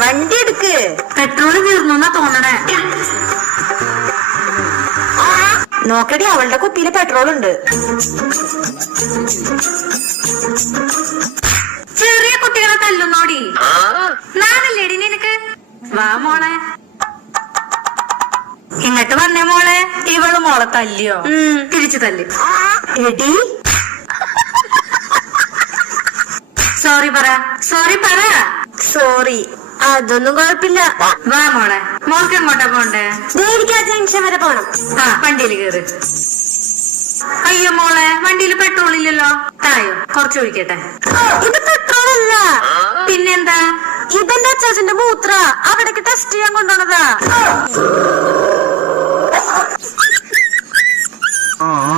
വണ്ടി എടുക്ക്. പെട്രോള് തീർന്നു തോന്നണേ. നോക്കടി, അവളുടെ കുപ്പിയില് പെട്രോൾ ഉണ്ട്. ചെറിയ കുട്ടികളെ തല്ലുന്നോടി, നാണല്ലേടി നിനക്ക്? വാ മോളെ, ഇങ്ങോട്ട് വന്നേ മോളെ. ഇവള് മോളെ തല്ലിയോ? തിരിച്ചു തല്ലി. എടി സോറി പറ, സോറി പറ. സോറി, അതൊന്നും കുഴപ്പമില്ല. വാ മോളെ, മോൾക്ക് എങ്ങോട്ടാ പോണ്ടേ? എനിക്ക് ആ ജംഗ്ഷൻ വരെ പോണം. ആ വണ്ടിയിൽ കേറ്. അയ്യോ മോളെ, വണ്ടിയിൽ പെട്രോൾ ഇല്ലല്ലോ. തായോ, കുറച്ച് ഒഴിക്കട്ടെ. ഇത് പെട്രോൾ അല്ല. പിന്നെന്താ? ഇതെന്റെ അച്ചാച്ചന്റെ മൂത്ര, അവിടേക്ക് ടെസ്റ്റ് ചെയ്യാൻ കൊണ്ടുവന്നതാ.